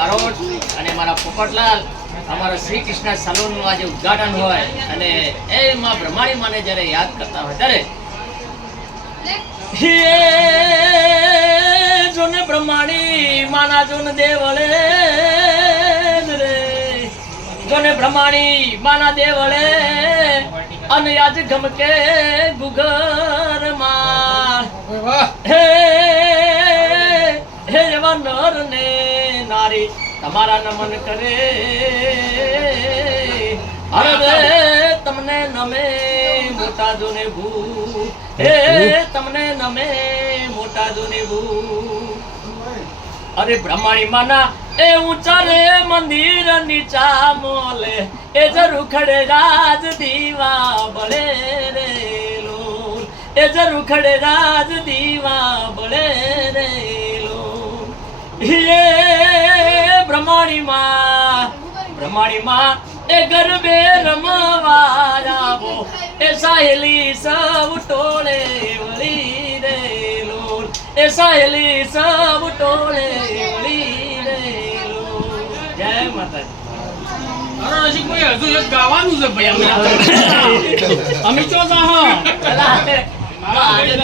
બારોટ અને મારા પોપટલાલ અમારો શ્રી કૃષ્ણ સલૂનનું આજે ઉદ્ઘાટન હોય અને એ માં બ્રહ્માણી માને જ્યારે યાદ કરતા હોય ત્યારે હે જોને બ્રહ્માણી માના જોન દેવળે રે જોને બ્રહ્માણી માના દેવળે અને આજ ગમકે ગુગર માં હે હે એવા નર ને નારી તમારા નમન કરે અરે તમને નમે મોટા જોને ભૂ હે તમને નમે મોટા જોને ભૂ અરે બ્રહ્માણી માના એ ઊંચા રે મંદિર નીચા મોલે એ જરૂર ખડે રાજ દીવા બળે રે લોલ એ જરૂર ખડે રાજ દીવા બળે રે લોલ હે બ્રહ્માણી માં એ ગરબે રમવા આવો એ સાહેલી સૌ ટોળે વળી રે લોલ એ સાહેલી સૌ ટોળે વળી રે લોલ જય માતાજી અરે હજી કોઈ હજુ એક ગાવાનું છે ભાઈ અમે તો જા